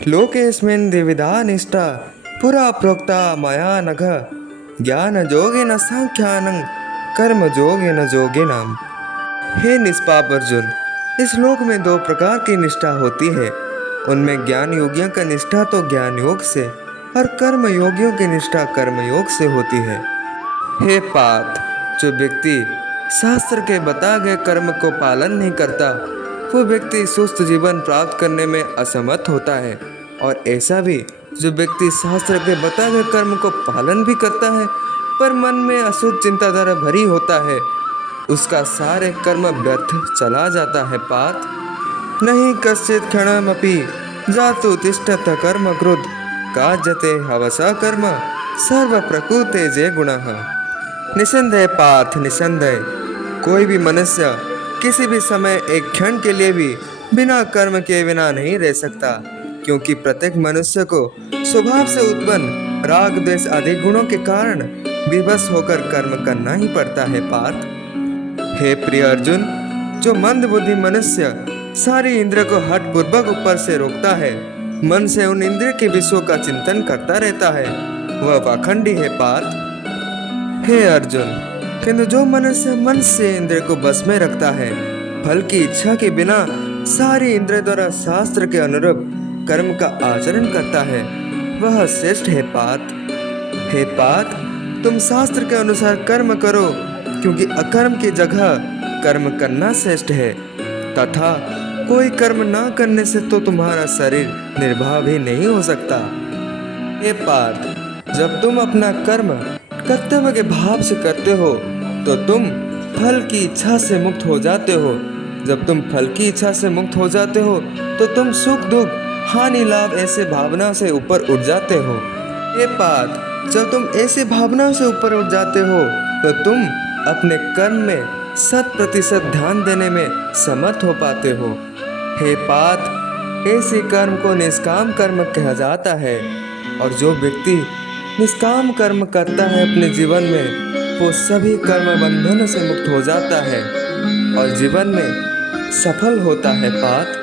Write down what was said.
लोकेस्मिन् द्विविधा निष्ठा पुरा प्रोक्ता मया नघ ज्ञान योगेन सांख्यानं कर्म योगेन योगिनाम। हे निष्पाप अर्जुन, इस लोक में दो प्रकार की निष्ठा होती है। उनमें ज्ञान योगियों का निष्ठा तो ज्ञान योग से और कर्म योगियों की निष्ठा कर्म योग से होती है। हे पार्थ, जो व्यक्ति शास्त्र के बताए गए कर्म को पालन नहीं करता, वो व्यक्ति सुस्त जीवन प्राप्त करने में असमर्थ होता है। और ऐसा भी जो व्यक्ति शास्त्र के बताए गए कर्म को पालन भी करता है पर मन में अशुद्ध चिंताधारा भरी होता है, उसका सारे कर्म व्यर्थ चला जाता है। पार्थ, नहीं कश्चित क्षणमपि जातु तिष्ठत कर्म क्रुद्ध काजते हवसा कर्म सर्व प्रकृते जय गुणः। निसंदेह पार्थ, निसंदेह कोई भी मनुष्य किसी भी समय एक क्षण के लिए भी बिना कर्म के बिना नहीं रह सकता, क्योंकि प्रत्येक मनुष्य को स्वभाव से उत्पन्न राग द्वेष आदि गुणों के कारण विवश होकर कर्म करना ही पड़ता है। पार्थ, हे प्रिय अर्जुन, जो मंद बुद्धि मनुष्य सारी इंद्र को हठ पूर्वक ऊपर से रोकता है, मन से उन इंद्र के विषयों का चिंतन करता रहता है, वह पाखंडी है। पार्थ, हे अर्जुन, किंतु जो मनुष्य मन से इंद्र को बस में रखता है, फल की इच्छा के बिना सारी इंद्र द्वारा शास्त्र के अनुरूप कर्म का आचरण करता है, वह श्रेष्ठ है। पार्थ, हे पार्थ, तुम शास्त्र के अनुसार कर्म करो, क्योंकि अकर्म की जगह कर्म करना श्रेष्ठ है। तथा कोई कर्म ना करने से तो तुम्हारा शरीर निर्वाह भी नहीं हो सकता। हे पार्थ, जब तुम अपना कर्म कर्तव्य के भाव से करते हो तो तुम फल की इच्छा से मुक्त हो जाते हो। जब तुम फल की इच्छा से मुक्त हो जाते हो तो तुम सुख दुख हानि लाभ ऐसे भावना से ऊपर उठ जाते हो। हे पार्थ, जब तुम ऐसे भावना से ऊपर उठ जाते हो तो तुम अपने कर्म में 100% ध्यान देने में समर्थ हो पाते हो। हे पार्थ, ऐसे कर्म को निष्काम कर्म कहा जाता है, और जो व्यक्ति निष्काम कर्म करता है अपने जीवन में, वो सभी कर्म बंधन से मुक्त हो जाता है और जीवन में सफल होता है। पार्थ,